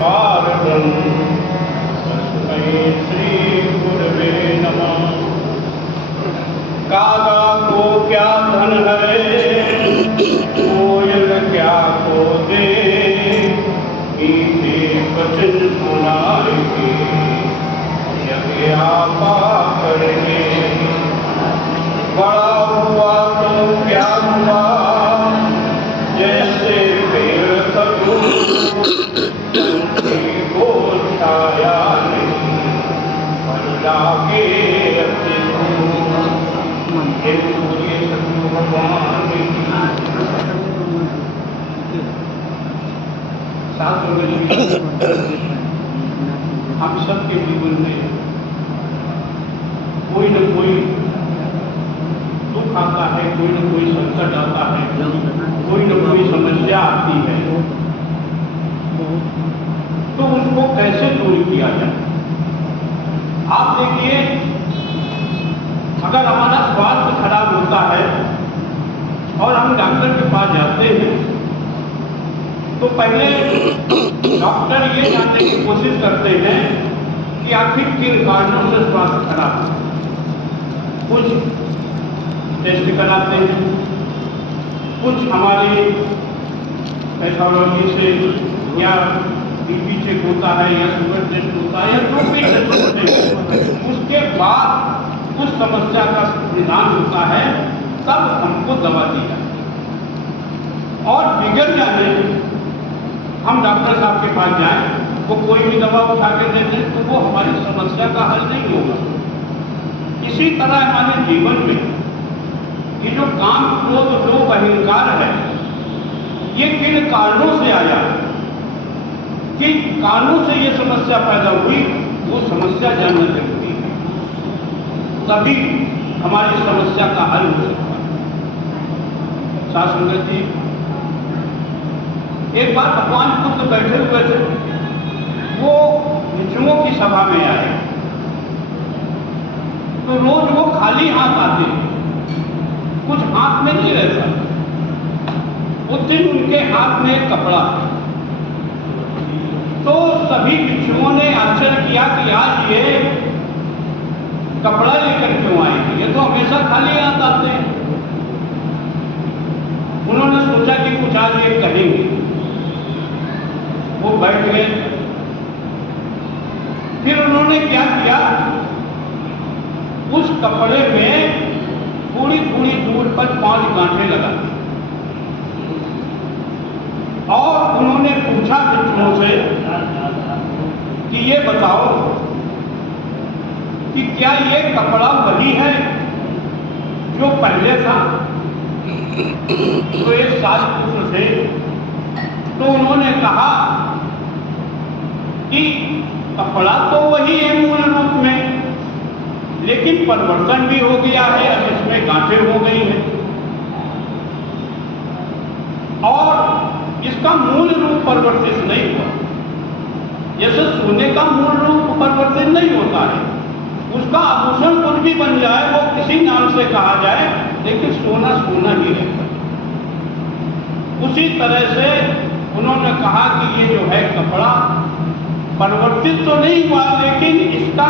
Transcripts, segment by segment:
पारणं तस्मै श्री गुरवे नमः। कागा को क्या धन है, कोयल क्या को दे, मीठे वचन सुनाएगी यज्ञ आपा करके। बड़ा हुआ तो क्या हुआ, जैसे पेड़ सगुन को छाया नहीं, बल्ला के अपने भगवान हम सबके जीवन में कोई न कोई दुख आता है, कोई न कोई संकट आता है, कोई न कोई समस्या आती है, तो उसको कैसे दूर किया जाए। आप देखिए, अगर हमारा स्वास्थ्य खराब होता है और हम डॉक्टर के पास जाते हैं, तो पहले डॉक्टर ये जानने की कोशिश करते हैं कि आखिर किन कारणों से स्वास्थ्य खराब है। कुछ टेस्ट कराते हैं, कुछ हमारी पैथोलॉजी से या बीपी चेक होता है या शुगर टेस्ट होता है या जो भी टेस्ट होते हैं, उसके बाद उस समस्या का निदान होता है, तब हमको दवा दी जाती है। और बिगड़ जाने हम डॉक्टर साहब के पास जाएं, वो कोई भी दवा उठा के दे दें तो वो हमारी समस्या का हल नहीं होगा। इसी तरह हमारे जीवन में ये जो काम, क्रोध, लोभ, अहंकार है, ये किन कारणों से आया, किन कारणों से ये समस्या पैदा हुई, वो समस्या जानना जरूरी है, तभी हमारी समस्या का हल हो सकता है। साथ संगत जी, एक बार भगवान बुद्ध बैठे हुए थे, वो भिक्षुओं की सभा में आए, तो रोज वो खाली हाथ आते, कुछ हाथ में नहीं रहता। उस दिन उनके हाथ में एक कपड़ा था, तो सभी भिक्षुओं ने आश्चर्य किया कि आज ये कपड़ा लेकर क्यों आए, ये तो हमेशा खाली हाथ आते हैं। उन्होंने सोचा कि कुछ आज ये कहेंगे, वो बैठ गए। फिर उन्होंने क्या किया, उस कपड़े में थोड़ी थोड़ी दूर पर 5 गांठें लगा दी और उन्होंने पूछा भिक्षुओं से कि ये बताओ कि क्या ये कपड़ा वही है जो पहले था। तो एक साधु थे, तो उन्होंने कहा कि कपड़ा तो वही है मूल रूप में, लेकिन परिवर्तन भी हो गया है, अब इसमें गांठें हो गई हैं और इसका मूल रूप परिवर्तित नहीं हुआ। जैसे सोने का मूल रूप परिवर्तित नहीं होता है, उसका आभूषण कुछ भी बन जाए, वो किसी नाम से कहा जाए, लेकिन सोना सोना ही रहता है। उसी तरह से उन्होंने कहा कि ये जो है कपड़ा परिवर्तित तो नहीं हुआ, लेकिन इसका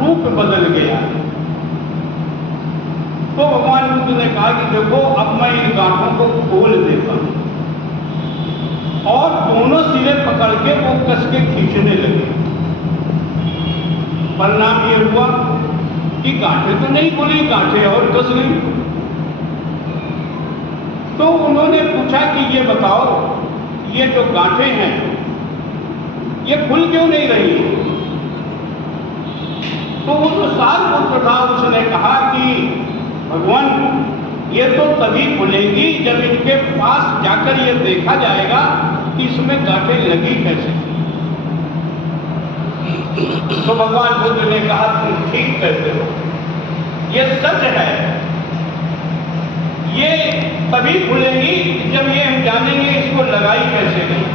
रूप बदल गया। तो भगवान बुद्ध ने कहा कि देखो, अब मैं इन गांठों को खोल देता हूं, और दोनों सिरे पकड़ के वो कस के खींचने लगे। परिणाम ये हुआ कि गांठें तो नहीं खुली, गांठें और कस गई। तो उन्होंने पूछा कि ये बताओ, ये जो गांठें हैं ये खुल क्यों नहीं रही। तो वो जो साधु था, उसने कहा कि भगवान, ये तो तभी खुलेगी जब इनके पास जाकर ये देखा जाएगा कि इसमें गांठें लगी कैसे। तो भगवान बुद्ध ने कहा, तुम ठीक कहते हो, ये सच है, ये तभी खुलेगी जब ये हम जानेंगे इसको लगाई कैसे गई।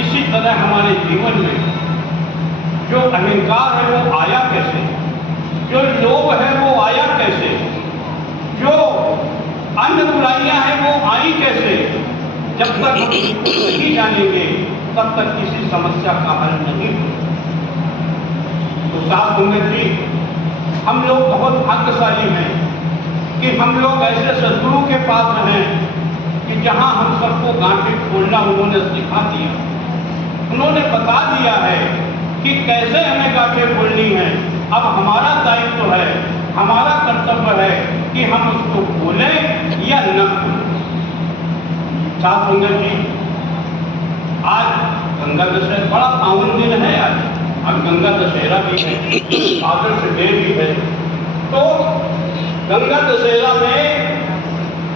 इसी तरह हमारे जीवन में जो अहंकार है वो आया कैसे, जो लोभ है वो आया कैसे, जो अन्य बुराइयां हैं वो आई कैसे, जब तक हम इसको नहीं जानेंगे तब तक किसी समस्या का हल नहीं हो। तो साथ संगत जी, हम लोग बहुत भाग्यशाली हैं कि हम लोग ऐसे सद्गुरु के पास हैं कि जहां हम सबको गांठें खोलना उन्होंने सिखा दिया, उन्होंने बता दिया है कि कैसे हमें गांठें खोलनी है। अब हमारा दायित्व है, हमारा कर्तव्य है कि हम उसको खोलें या न खोलें। साथ संगत जी, आज गंगा दशहरा बड़ा पावन दिन है। आज गंगा दशहरा भी है, फादर्स डे भी है। तो गंगा दशहरा में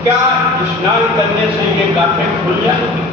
क्या स्नान करने से ये गांठें खुल जाएंगी?